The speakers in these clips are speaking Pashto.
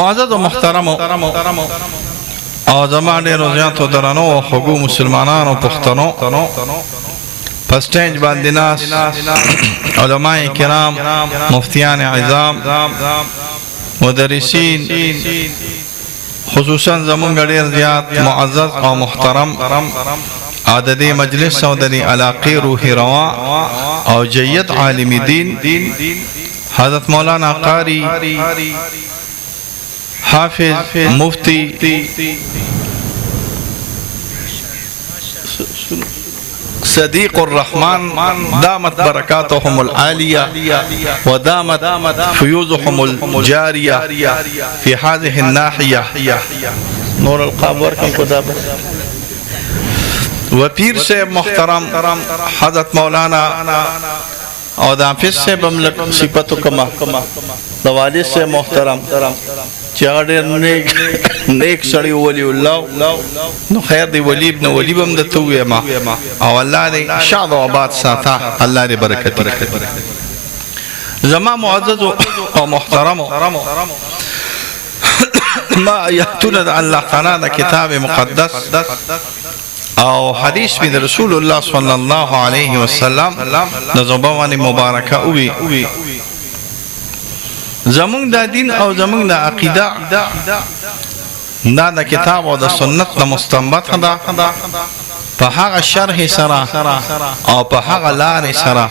معزز و محترم او زما ډېرو زیاتو درنو او خوږو مسلمانانو پښتنو په سټیج باندې ناست علماء کرام، مفتیان عظام، مدرسین، خصوصا زمونږ ډېر زیات معزز او محترم او د دې مجلس او د دې علاقې روحي روا او جید عالم دین حضرت مولانا قاری حافظ مفتی صدیق الرحمن دامت برکاتهم العالیہ ودامت فیوزهم الجاریہ فی هذه الناحیہ نور القابور کم کو دابت و پیر سے محترم حضرت مولانا اور دافظ سے بملک صفت کما دوالد سے محترم چاڑے نیک سڑی ولی اللہ نو خیر دی ولی ابن ولی بم دتوی ما او اللہ دی شاد و آباد ساتا اللہ دی برکت زمان معزز و محترم ما یحتون دا اللہ تعالی دا کتاب مقدس او حدیث من رسول اللہ صلی اللہ علیہ وسلم دا زبان مبارکہ اوی زمون دا دین او زمون دا عقیدہ دا کتاب او دا سنت دا مستنبط دا پا حق شرح سرا او پا حق لار سرا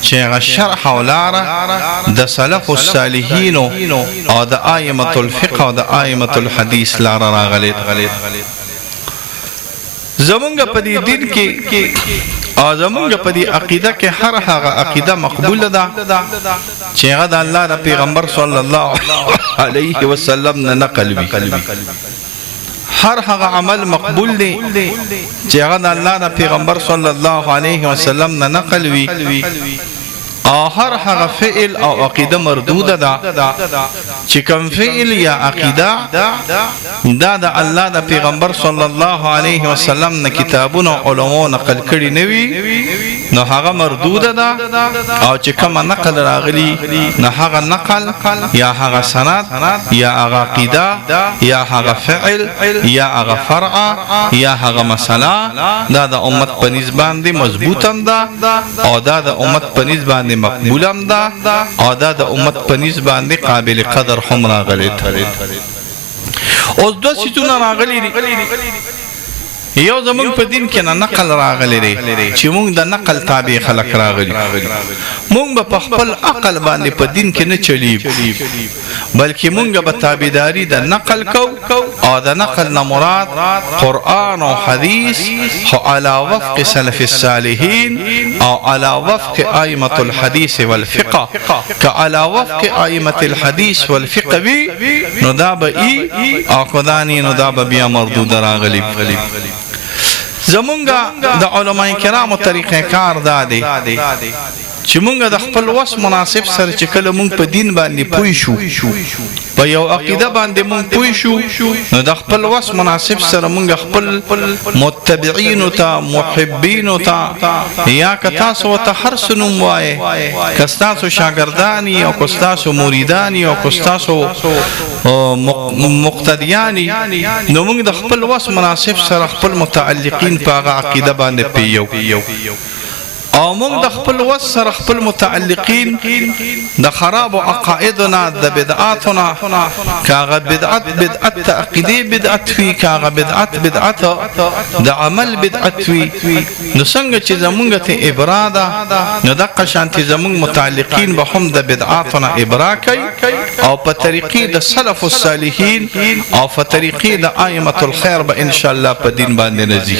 چیغ شرح و لار دا سلف الصالحین او دا آئمت الفقه او دا آئمت الحدیث لار راغلید زمونگا پا دی دین کی او زمونگا پا دی عقیدہ کے ہر حقا عقیدہ مقبول دا چیغا دا اللہ دا پیغمبر صلی اللہ علیہ وسلم نے نقل بھی ہر حقا عمل مقبول دی چیغا دا اللہ دا پیغمبر صلی اللہ علیہ وسلم نے نقل بھی او ہر حق فعل او عقیدہ مردود دا چکم فعل یا عقیدہ دا اللہ دا پیغمبر صلی اللہ علیہ وسلم نا کتابون و علماء نقل کری نوی نو حق مردود دا او چکم نقل راغلی نا حق نقل یا حق سند یا حق عقیدہ یا حق فعل یا حق فرع یا حق مسئلہ دا امت پنیزبان دی مضبوطم دا او دا امت پنیزبان دی مقبولم دا او دا امت پنیز باندې قابل قدر هم راغلید اوس دو سیتونه راغلی یو زمون په دین کې نه نقل راغلی دی چې مونږ د نقل تابع خلق راغلی مونږ په خپل عقل باندې په دین کې نه چلی بلکې مونږ به تابعداري د نقل کو او د نقل نه مراد قرآن او حدیث او علی وفق سلف الصالحین او علی وفق ائمه الحديث والفقه که علی وفق ائمه الحديث والفقه وی نو دا به ای او خدانی نو دا به بیا مردود راغلی زمونگا دا علماء کرام طریقہ کار دادے چې مونږ د خپل وس مناسب سره چې کله مونږ په دین باندې پوه شو په یو عقیده باندې مونږ پوه شو نو د خپل وس مناسب سره مونږ خپل متبعین ته محبین ته یا که تاسو ته هر څه نوم وایې که ستاسو شاګردانی او که ستاسو مریدانی او که ستاسو مقتدیانی نو مونږ د خپل وس مناسب سره خپل متعلقین په هغه عقیده باندې پیو او مونږ د خپل وس سره خپل متعلقین د خراب عقائدنا د بدعاتنا کاغه بدعت تعقیدی بدعت وی کاغه بدعت د عمل بدعت وی نو څنګه چې زمونږ ته ابراده نو د قشانتی زمونږ متعلقین به هم د بدعاتنا ابرا کوي او په طریقې د سلف الصالحین او په طریقې د ائمه الخير به ان شاء الله په دین باندې نزي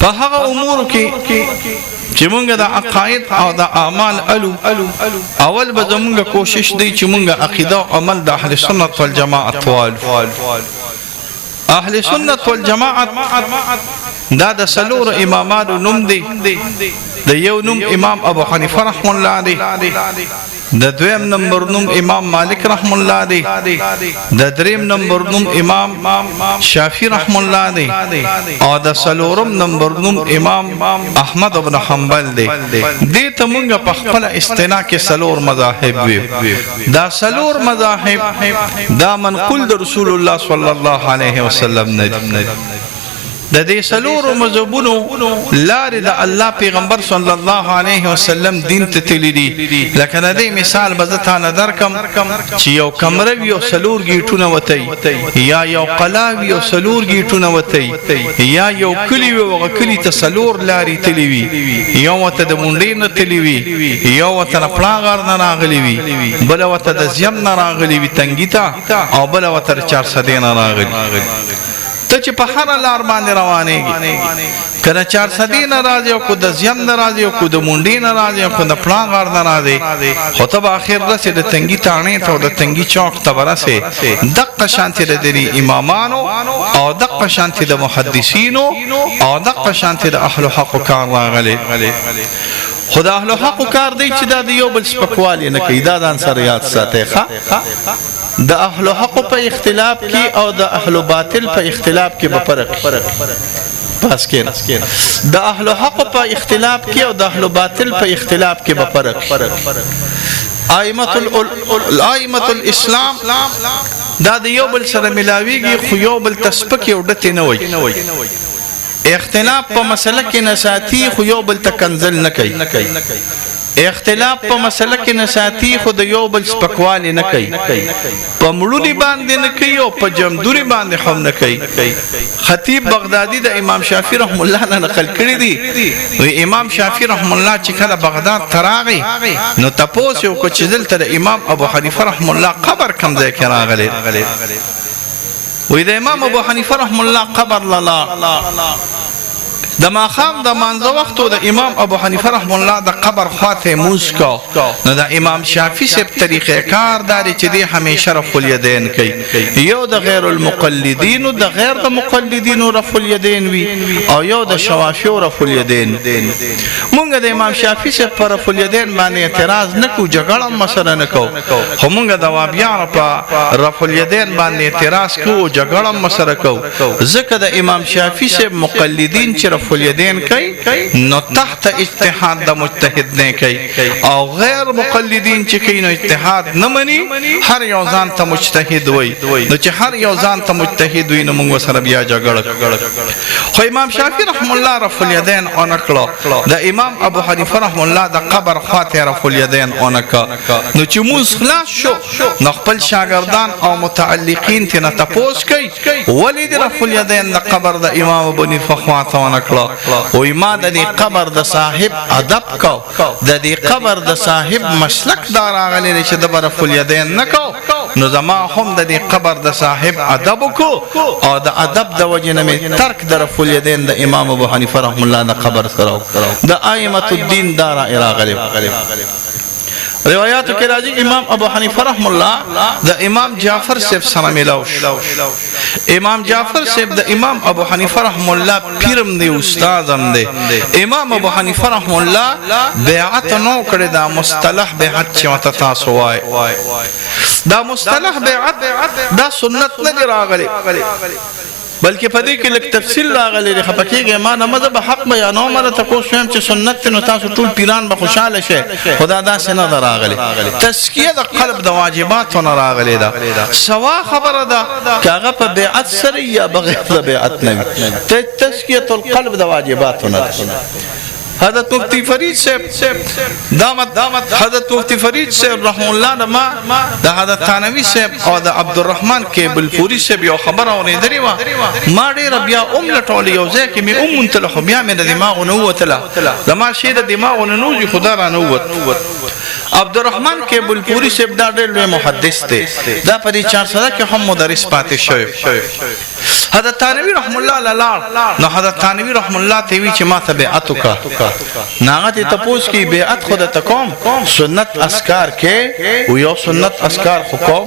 په هغه امور کې چې مونږ د عقاید او د اعمال اول به زمونږ کوشش دی چې مونږ عقیده او عمل د اهل سنت والجماعت اهل سنت والجماعت دا د سلور امامانو نوم دی د یو نوم امام ابو حنیفه رحم الله علیه د دویم نمبر نوم امام مالک رحم الله دی د دریم نمبر نوم امام شافعی رحم الله دی او د څلورم نمبر نوم امام احمد بن حنبل دی دې ته مونږ په خپل استنا کې څلور مذاهب وي دا څلور مذاهب دا منقول د رسول الله صلی الله علیه وسلم نه د دې څلور مذهبونو لارې د الله پیغمبر صلی الله علیه وسلم دین ته تللی دي لکه د دې مثال به زه تانه درکم چې یو کمره وي او څلور ګیټونه وتی یا یو قلا وي او څلور ګیټونه وتی یا یو کلی وي هغه کلي ته څلور لارې تللی وي یو ورته د مونډۍ نه تللی وي یو ورته د پړاغار نه راغلی وي بله ورته د زیم نه راغلی وي تنګي ته او بله ورته د چارسدې نه راغلی ته چې په هر لار باندې روانېږي که د چارسدې نه راځي او که د زیم نه راځي او که د مونډۍ نه راځي او که د پړاغار نه راځي خو ته به اخر رسې د تنګي تاڼې ته او د تنګي چوک ته به رسې دقه شانتې د دې امامانو او دقه شانتې د محدثینو او دقه شانتې د اهل حق کار راغلی خو د اهل حق کار دی چې دا د یو بل سپکوالي نه کوي دا ځان سره یاد ساتئ د اهل حق په اختلاف کې او د اهل باطل په اختلاف کې به فرق پاس کې د اهل حق په اختلاف کې او د اهل باطل په اختلاف کې به فرق ائمه الاسلام دا د یو بل سره ملاویږي خو یو بل تسپک یو ډته نه وي اختلاف په مسله کې نساتی خو یو بل تکنزل نه کوي اختلاف په مسله کې نساتی خو د یو بل سپکوالی نه کوي په مړونی باندې نه کوي او په جمدوري باندې هم نه کوي خطیب بغدادي د امام شافعي رحم الله نه نقل کړی دی وی امام شافعي رحم الله چې کله بغداد تراغي نو تاسو یو کو چې دلته د امام ابو حنیفه رحم الله قبر کم ځای کې راغلی وی د امام ابو حنیفه رحم الله قبر لاله د ماخام د مانځه وختو د امام ابو حنیفه رحم الله د قبر خواته موس کو نو د امام شافعي سب طریقې کار داري چې دی همیشه رفع الیدین کوي یو د غیر المقلدین او د غیر د مقلدین رفع الیدین وی او یو د شوافی رفع الیدین مونږ د امام شافعي سب پر رفع الیدین باندې اعتراض نکو جګړه مسله نکو خو مونږ د وابیان په رفع الیدین باندې اعتراض کو جګړه مسله کو ځکه د امام شافعي سب مقلدین چې الیدین کوي نو تحت اجتهاد د مجتهد نه کوي او غیر مقلدین چې کوي نو اجتهاد نه مني هر یو ځان ته مجتهد وي نو چې هر یو ځان ته مجتهد وي نو موږ سره بیا جګړه خو امام شافعي رحم الله رفع الیدین اونکړه د امام ابو حنیفه رحم الله د قبر خاطر رفع الیدین اونکړه نو چې موږ خلاص شو نو خپل شاګردان او متعلقین ته نه تپوس کوي ولې د رفع الیدین د قبر د امام ابو حنیفه خاطر اونکړه او ما د دې قبر د صاحب ادب کو د دې قبر د صاحب مسلک دار غلي چې د برف الیدین نکو نو زما هم د دې قبر د صاحب ادب کو او د ادب د وجنه می ترک د رفع الیدین د امام ابو حنیفه رحم الله د قبر سره د ائمه الدین دار اراغلی روایاتو کې راځي امام ابو حنیفه رحم الله د امام جعفر صاحب سره ملاوش امام جعفر صاحب د امام ابو حنیفه رحم الله پیرم دی استاد هم دی امام ابو حنیفه رحم الله بیعت نو کړی دا مصطلح بیعت چې مت تاسو وای دا مصطلح بیعت دا سنت نه راغلی بلکې په دې کې لږ تفصیل راغلی دی خپکیږي ما نه مذهب حق بیانوم مله تاسو هم چې سنت نو تاسو ټول پیران به خوشاله شي خدا دا سينه راغلی تزکیه د قلب د واجبات نه راغلی دا سوا خبره ده کاغه په بیعت سره یا بغیر د بیعت نه تزکیه القلب د واجبات نه حضرت مفتی فرید صاحب دامت حضرت مفتی فرید صاحب رحم الله نما د حضرت ثانوی صاحب او د عبدالرحمن کیبل پوری صاحب یو خبر اورېدلې و ما ډېر بیا ټول یو ځای کې مې منتل خو بیا مې د دماغ نه وتله زما شی د دماغ نه نوځي خدا را نه وت عبدالرحمن کیبل پوری صاحب دا ډېر لوی محدث دی دا په دې 400 کې هم مدرس پاتې شوی حضرت ثانوی رحم الله لاله نو حضرت ثانوی رحم الله ته وی چې ما ته بیعت وکړه ناغت تپوس کی بیعت خود تقوم سنت اسکار کې و یو سنت اسکار حکم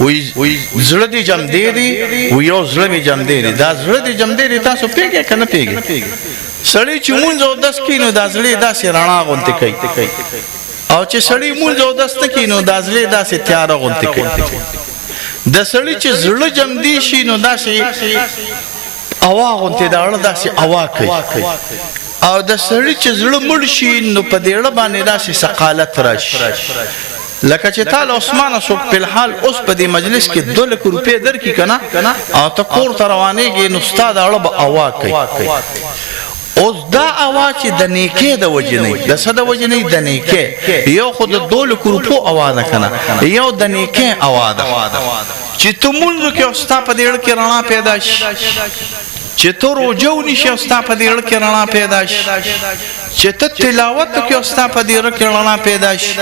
وی زړه دې جام دی و یو زړه می جام دی دا زړه دې جام دی تاسو پیګه کنه پیګه سړی چې مونږ او 10 کینو دا زړه داسې رڼا غونته کوي او چې سړی مونږ او دسته کې نو دازلې داسې تیار غونته کوي د سړی چې زړه جم دی شي نو داسې اوا غونته دا اړه داسې اوا کوي او د سړی چې زړه مړ شي نو په دې اړه باندې داسې ثقالت راشي لکه چې تعالی عثمان سو په حال اوس په دې مجلس کې 2 لک روپے درکې کنه او ته کور ته روانېږي نو استاد اړه به اوا کوي اوس دا اوا چې د نیکه د وجنې د صد وجنې د نیکه یو خود 2 لک روپو اوا ده کنه یو د نیکه اوا ده چې تمونږ کې استاد په دې اړه کې رڼا پیدا شي چې تو روجو نشي استاد په دې اړه کې رڼا پیدا شي چې ته تلاوت کې استاد په دې اړه کې رڼا پیدا شي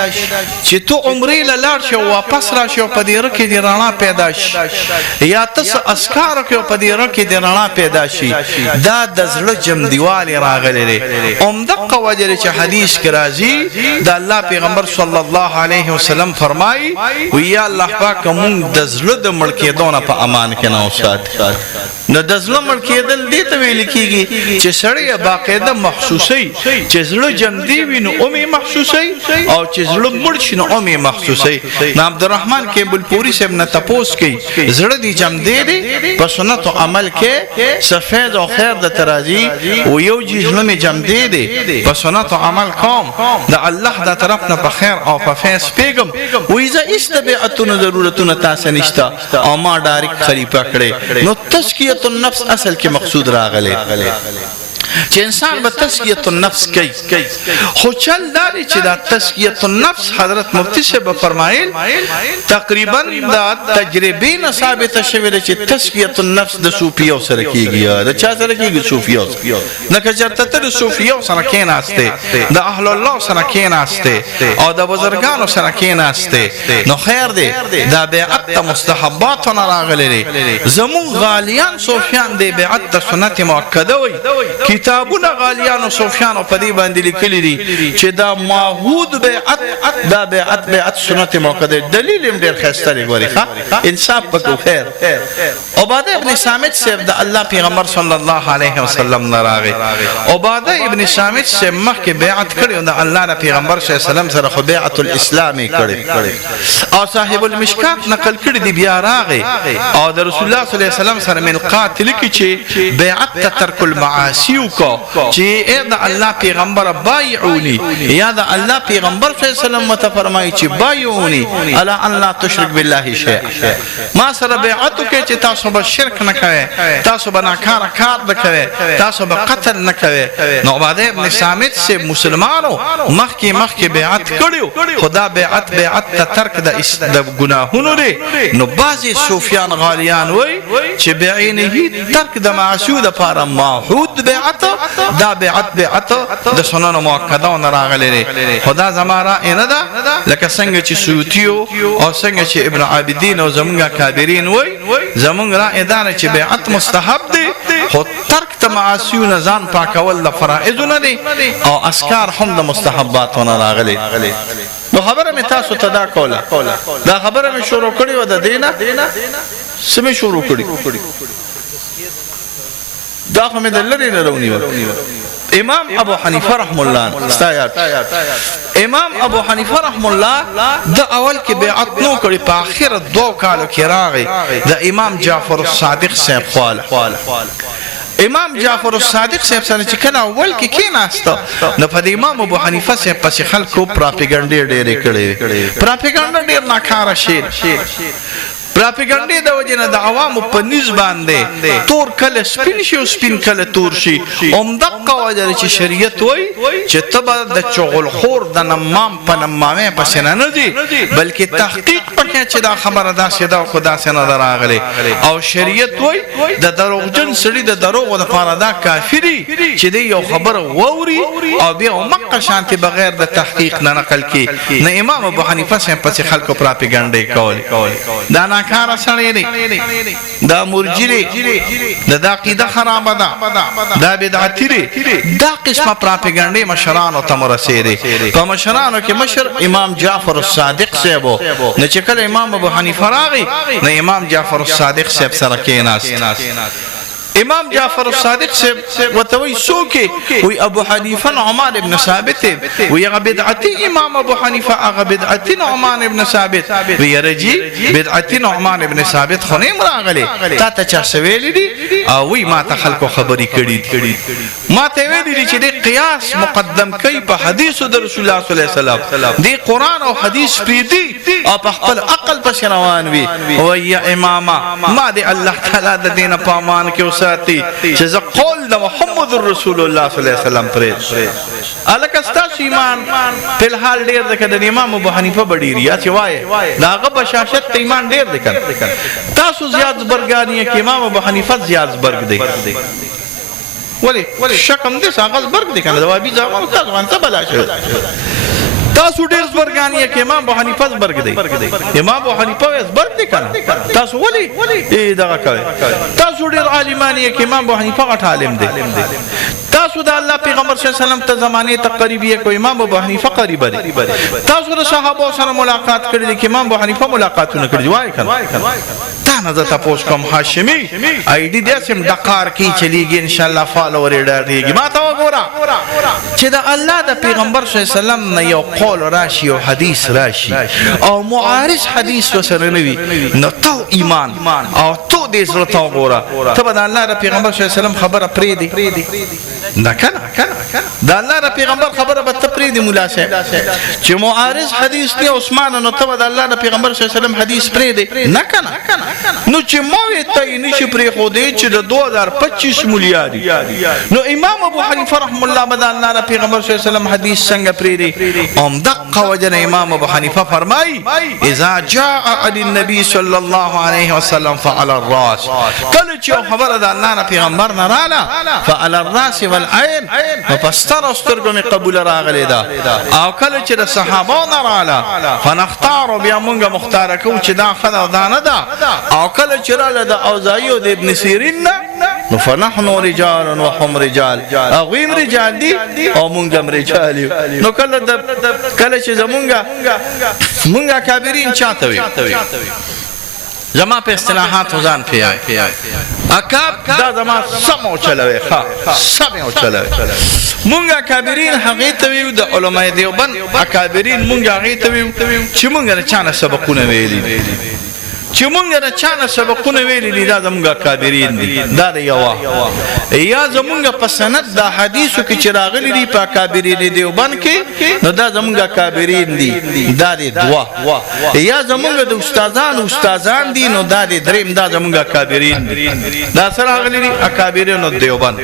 چې تو عمرې لاړ شو واپس راشي په دې اړه کې رڼا پیدا شي یا تاسو اسکار کې په دې اړه کې رڼا پیدا شي دا د زړه جم دیوال راغلي عمدق وجه چې حدیث کې راځي د الله پیغمبر صلی الله علیه وسلم فرمایي ویا الله پاک موږ د زړه د مړ کېدو په امان کې نه اوسات نو د زړه مړ کېدل دې ته ویل کېږي چې سړی باقاعده محسوسي چې زړه جم دی وینو اومه محسوسي او چې زړه مړ شي نو اومه محسوسي نو عبدالرحمن کېبل پوری صاحب نه تپوس کوي زړه دی جم دی په سنت او عمل کې سفید او خیر د ترازی او یو جزله می جم دی په سنت او عمل کوم د الله د طرف نه په خیر او په فیس پیغام وې ز استبعتون ضرورتونه تاسو نشتا او ما ډایرک خلیفہ کړي نو تزکیه النفس اصل کې مقصود راغلی چې انسان به تزکیه النفس کوي خو چل داري چې دا تزکیه النفس حضرت مفتی صاحب فرمایل تقریبا دا تجربه نه ثابت شوی چې تزکیه النفس د صوفیو سره کیږي دا چا سره کیږي صوفیو نه که چرته ته صوفیو سره کېناسته د اهل الله سره کېناسته او د بزرګانو سره کېناسته نو خیر دی دا بیعت مستحبات نه راغلي زمون غالیان صوفیان دی بیعت سنت مؤکده وي کتابونه غالیانو صوفیانو په دې باندې لیکلي دي چې دا معهود بیعت دا بیعت سنت مؤکده دلیل هم ډېر ښایسته دی ګورې ښه انصاف وکړو خیر عباده ابن صامت صاحب د الله پیغمبر صلی الله علیه وسلم نه راغی عباده ابن صامت صاحب مخکې بیعت کړی او د الله د پیغمبر صلی الله علیه وسلم سره خو بیعت الاسلامي کړی او صاحب المشکات نقل کړی دی بیا راغی او د رسول الله صلی الله علیه وسلم سره من قاتل کې چې بیعت ترک المعاصی کو چې اے د الله پیغمبر بایعونی یا د الله پیغمبر صلی الله علیه وسلم مت فرمایي چې بایعونی الا ان لا تشرک بالله شیئا ما سره بیعت کې چې تاسو به شرک نه کوئ تاسو به ناکاره کار نه کوئ تاسو به قتل نه کوئ نو عباده ابن صامت سے مسلمانو مخکې بیعت کړیو خدا بیعت ته ترک د ګناهونو دی نو بعضی صوفیان غالیان وای چې بعینه ترک د معصوم لپاره معهود بیعت دا بیعت د سنن مؤکده نه راغلي خدا زماره نه ده لکه څنګه چې سیوطیو او څنګه چې ابن عابدین او زمونږ کابرین وای زمونږ را ادانه چې بیعت مستحب دی خو ترک ته معاصی نه ځان پاکول د فرائض نه دی او اسکار هم د مستحبات نه راغلي نو خبره می تاسو ته دا کوله دا خبره می شروع کړی و د دینه سمې شروع کړی دا خو مې د لری نه رونی امام ابو حنیفه رحم الله استایات امام ابو حنیفه رحم الله د اول کې بیعت نو کړی په اخر 2 کالو کې راغی د امام جعفر الصادق صاحب خواله امام جعفر الصادق صاحب سره چې کنه اول کې کېناسته نو په امام ابو حنیفه صاحب پس خلکو پراپګاندا ډېرې کړې پراپګاندا ډېر ناکاره شي پراپګاندا د وجنه د عوامو په نس باندې تور کله سپین شي او سپین کله تور شي عمدق وجه چې شریعت وای چې تبع د چغل خور د نمام په نمامه پس نه دی بلکې تحقیق پکې چې دا خبره دا سیدا خدا سره راغلي او شریعت وای د دروغجن سړي د دروغ لپاره دا کافری چې دی یو خبره ووري او بیا مکه شانتي بغیر د تحقیق نه نقل کی نه امام ابو حنیفه څخه پس خلکو پراپګاندا کول دا کار سره دی دا مرجری دا عقیده خراب ده دا بدعت دی دا قسمه پراپګاندا مشرانو ته مرسيدي په مشرانو کې مشر امام جعفر الصادق صاحب نه چې کله امام ابو حنیفه راغی نه امام جعفر الصادق صاحب سره کېناست امام جعفر الصادق سے وتوي سوکي وي ابو حنيفه نعمان ابن ثابت وي بدعتي امام ابو حنيفه اغه بدعتي نعمان ابن ثابت وي رجي بدعتي نعمان ابن ثابت خنيم راغلي تا ته چا سویل دي او وي ما ته خلکو خبري کړي ما ته ویل دي چې د قياس مقدم کوي په حديث د رسول الله صلی الله علیه وسلم دی قران او حديث پریدي او په خپل عقل په روان وي او یا اماما ما دي الله تعالی د دین په امان کې وساتي چې ز قول د محمد رسول الله صلی الله علیه وسلم پرې الکستا ایمان په الحال ډیر د کده امام ابو حنیفه بډیریا چې وای داغه بشاشت ایمان ډیر د کړ تاسو زیات برګانی کې امام ابو حنیفه زیات برګ دی ولی شکم دې ساغز برګ دی کنه دوابي ځما تاسو وانته بلا شو تاسو ډیر برګانی کې امام ابو حنیفه برګ دی امام ابو حنیفه برګ دی کنه تاسو ولی دا کوي تاسو ډیر عالمانی کې امام ابو حنیفه غټ عالم دی تاسو د الله پیغمبر صلی الله علیه وسلم ته زمانه تقریبیه کو امام ابو حنیفه قریب دی تاسو د صحابه سره ملاقات کړی دی امام ابو حنیفه ملاقاتونه کړی وای کنه تا نه د تاسو کوم هاشمی ای ډی دې سم دقار کی چلیږي ان شاء الله فالوور ډاریږي ما ته وګوره چې د الله د پیغمبر صلی الله علیه وسلم نه یو قول راشي او حدیث راشي او معارض حدیث وسره نوي نو تو ایمان او تو دې سره تو وګوره ته د الله د پیغمبر صلی الله علیه وسلم خبره پری دی دا کنه دا الله د پیغمبر خبره به تپری دی مولا صاحب چې معارض حدیث دی عثمان نو ته د الله د پیغمبر صلی الله علیه وسلم حدیث پری دی نه کنه نو چې موي ته نشي پری خو دی چې د 2025 ملياري نو امام ابو حنیفه رحم الله بد الله د پیغمبر صلی الله علیه وسلم حدیث څنګه پری دی دقه وجه امام ابو حنیفه فرمای اذا جاء علی النبي صلی الله علیه وسلم فعلى الراس کله چې خبره د الله د پیغمبر نه رااله فعلى الراس والعين فاستر استرګو می قبول راغلی دا او کله چې د صحابه نه رااله فنختار بیا مونږه مختار کو چې دا خدا دانه دا او کله چې رااله د اوزاعی او د ابن سیرین نو فنحن رجال وهم رجال او ویم رجال دي او مونږه رجال نو کله چې مونږه کابرین چاته وي زما په اصطلاحات وزن پیای اکاب دا زما سمو چلوي سمو چلوي مونږه کابرین هغه ته ویو د علماء دیوبند اکابرین مونږه هغه ته ویو چې مونږه نه چانه سبقونه ویلي چې مونږ نه چانه سبقونه ویلي دي دا زمونږه کابرین دي دا یو یا زمونږه په سند د حدیثو کې چې راغلي دي په کابرین دیوبند کې نو دا زمونږه کابرین دي دا دی دوا یا زمونږه د استادان دي نو دا دی دریم دا زمونږه کابرین دي دا سره راغلي دي اکابرین دیوبند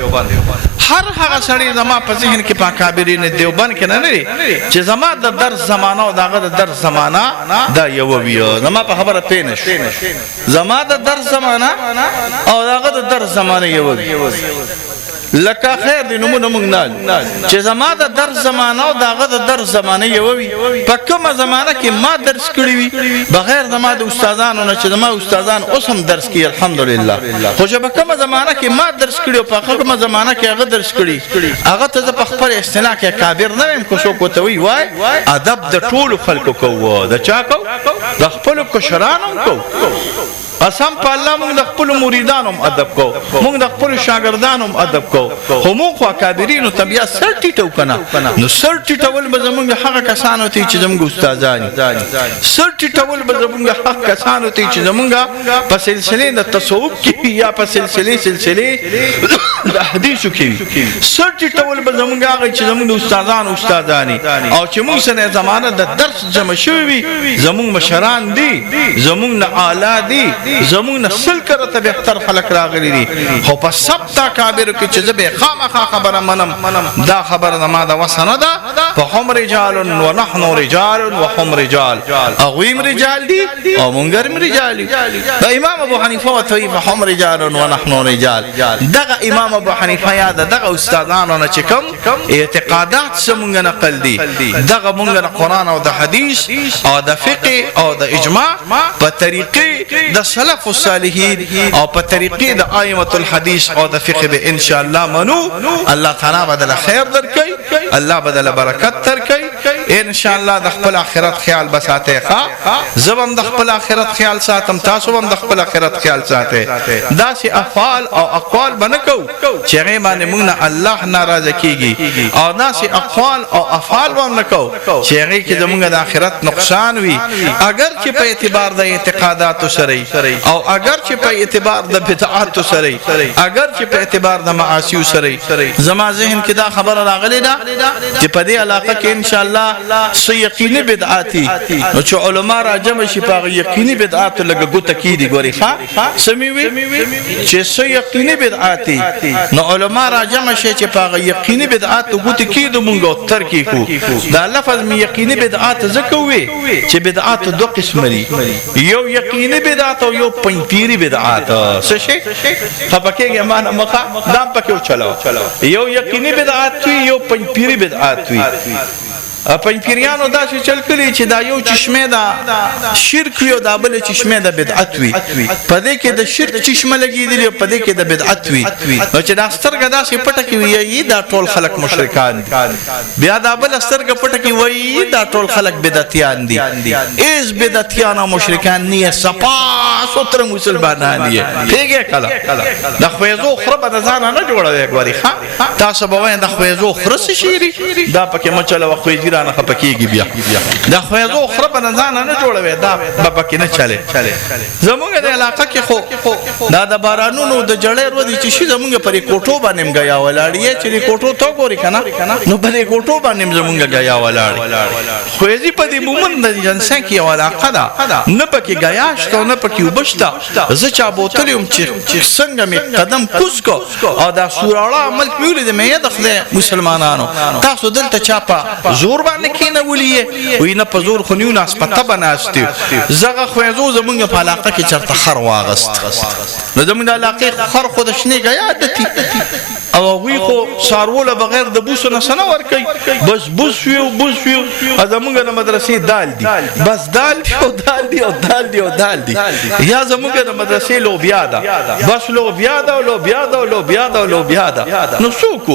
هر هغه سړی زما په ذهن کې په کابرین دیوبند کې نه لري چې زما د درس زمانہ او دغه د درس زمانہ دا یو ویو زما په خبره پېنه زما د درس زمانہ او دغه د درس زمانہ یو لکه خیر دی نمونه مونږ نه چې زما د درس زمانہ او دغه د درس زمانہ یو وي په کومه زمانہ کې ما درس کړی وي بغیر زما د استادانو نه چې زما استادان اوس هم درس کوي الحمدلله خو چې په کومه زمانہ کې ما درس کړی او په کومه زمانہ کې هغه درس کړی هغه ته په خپل اصطلاح کې کابر نه ویم کو څوک ته وای ادب د ټولو خلکو کوو د چا کو د خپل کشرانو کو قسم په الله موږ د خپل مریدانو ادب کو موږ د خپل شاګردانو ادب کو خو موږ خو کابرینو طبيعت سرټیټو کنه نو سرټیټول به زمونږ هغه کسانو ته چې زمونږ استادانی سرټیټول به زمونږ هغه کسانو ته چې زمونږ په سلسله د تصوف کې یا په سلسله د حدیثو کې سرټیټول به زمونږ هغه چې زمونږ استادانی او چې موږ سره زمانه د درس جمع شوی زمونږ مشران دي زمونږ اعلی دي زمون نسل کرته بهتر خلق راغلي دي خو په سبتا کابر کې چې زبه خامخا خبره منم دا خبره ما دا وسنه ده فهم رجال ونحن رجال وهم رجال اغویم رجال دي او مونږ رجال دي دا امام ابو حنیفه وتوی فهم رجال ونحن رجال دغه امام ابو حنیفه یاد دغه استادانو نه چې کوم اعتقادات سمونږ نقل دي دغه مونږ قرآن او د حدیث او د فقه او د اجماع په طریقې د سلف الصالحین او په طریقې د ائمه الحديث او د فقه به ان شاء الله منو الله تعالی بدل خیر درکړي الله بدل برکت درکړي ان شاء الله د خپل اخرت خیال بساته ښا زبم د خپل اخرت خیال ساتم تاسو هم د خپل اخرت خیال ساته دا سي افعال او اقوال بنکو چې هغه باندې موږ نه الله ناراضه کیږي او دا سي اقوال او افعال هم نکو چې هغه کې زموږ د اخرت نقصان وي اگر چې په اعتبار د اعتقادات سره او اگر چې په اعتبار د بدعات سره اگر چې په اعتبار د معاصی سره زما ذهن کې دا خبره راغلی ده چې په دې علاقه کې ان شاء الله سو یقیني بدعاتي نو چې علما را جمع شي په یقیني بدعات لګه ګوت کې دي ګوري ښا سموي چې سو یقیني بدعاتي نو علما را جمع شي چې په یقیني بدعات ګوت کې د مونږ تر کې کو دا لفظ می یقیني بدعات زکوي چې بدعات دوه قسم دي یو یقیني بدعات او یو پنځپيري بدعات څه شي خپکهږي معنا مخه دا پکې چلاو یو یقیني بدعات وي یو پنځپيري بدعات وي پنځپیریانو دا چې چل کلی چې دا یو چشمه دا شرک یو دا بل چشمه دا بدعت وي پدې کې د شرک چشمه لګیدلی پدې کې د بدعت وي نو چې دا سترګه دا سي پټه کې وي دا ټول خلک مشرکان دي بیا دا بل سترګه پټه کې وي دا ټول خلک بدعتيان دي ایز بدعتيان او مشرکان نه صفا ستر مسلمانان دي پیګه کلا د خوېزو خرب د ځان نه جوړوي غوري تاسو به وای د خوېزو خرس شيري دا پکې مچله خوېزي نه خپکیږي بیا دا خوېزو خرب نه ځان نه جوړوي دا پکې نه چلے زمونږ د علاقې کې خو دا د بارانونو د جړې ورو چې شي زمونږ پرې کوټو باندې غیا ولاړی چې کوټو ته ګوري کنه نو پرې کوټو باندې زمونږ غیا ولاړ خوېزي په دې مومن د جنسه کې علاقه ده نه پکې غیا شته نه پکې وبشتا زه چا بوتلم چې څنګه می قدم کوس کو او دا سوراړه عمل پیول دې مې د مسلمانانو تاسو دلته چاپا زور باندې کینه ولې وي نه په زور خنیو ناس پته بناستي زغه خوېزو زمونږ په علاقه کې چرته خر واغست نو زمونږ علاقه خر خود شنه غیا دتی او وی خو سارول بغیر د بوسو نه سن ور کوي بس بوس ویو زمونږ د مدرسې دال دي بس دال دی یا زمونږ د مدرسې لوبیا ده بس لوبیا ده نو څوک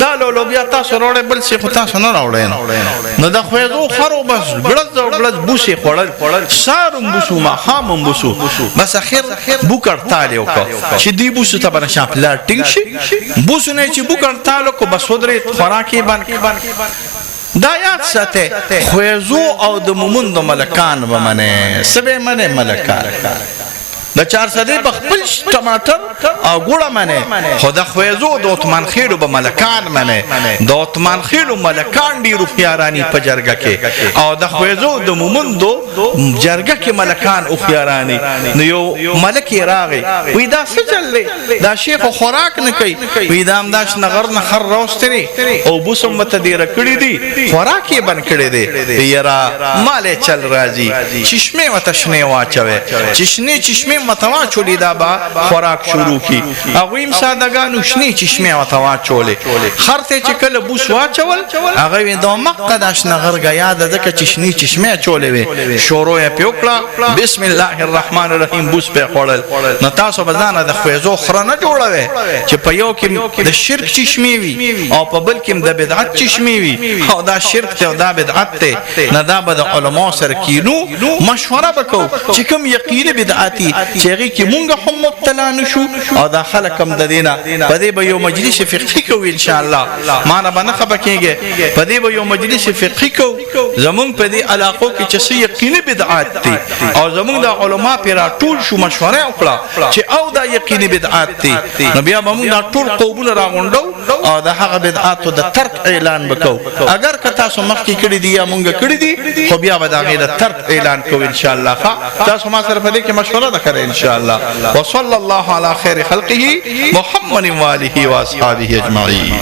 دال او لوبیا تاسو وروړې بل څه خو تاسو نه راوړئ نو د خوېزو خرو بس ګړز بوسي خوړل سارم بوسو ما خامم بوسو بس اخر بوکړ تالیو کو چې دی بوسو ته باندې شاپلا ټینګ شي بوسو نه چې بوکړ تالو کو بس ودرې خوراکي باندې دا یاد ساته خوېزو او د مومند ملکان ومنه سبه منه ملکان د 400 بخپل ټماټر او ګوړه منه خدا خوېزو د عثمان خېلو به ملکان منه د عثمان خېلو ملکان ډیرو خيارانی په جرګه کې او د خوېزو د مومندو جرګه کې ملکان او خيارانی نو یو ملک راغی وې دا څه چلې دا شیخ خوراک نه کوي وې دا امداش نغر نه خر راوستري او بوسم مت دې رکړې دي خوراک یې بن کړې دي یرا مالې چل راځي چشمه وتشنه واچوي چشمه متوا چولی دا با خوراک شروع کی اغویم سادگانو شنی چشمه متوا چولی خرته چې کله بوس واچول هغه د مقداش نغر غیا د چشنی چشمه چولی وی شروع یې پیوکړه بسم الله الرحمن الرحیم بوس په خړل نو تاسو بزانه د خوېزو خره نه جوړوي چې په یو کې د شرک چشمه وي او په بل کې د بدعت چشمه وي او دا شرک ته او دا بدعت ته نه دا به د علما سره کینو مشوره وکاو چې کوم یقیني بدعتي چېږي کې مونږ هم مبتلا نشو او دا خلک هم د دینه په دې به یو مجلس فقهي کوو ان شاء الله معنا به نه خبر کېږي په دې به یو مجلس فقهي کوو زمونږ په دې علاقو کې چې یقیني بدعات دي او زمونږ د علما پیرا ټول شو مشوره وکړه چې او دا یقیني بدعات دي نو بیا به موږ دا ټول قومونه راغونډو او دا هغه بدعاتو د ترک اعلان وکړو اگر که تاسو مخکې کړی دي یا مونږ کړی دي خو بیا به دا غیر ترک اعلان کوو ان شاء الله تاسو ما سره په دې کې مشوره وکړئ ان شاء الله وصلى الله على خير خلقه محمد وآله وأصحابه أجمعين.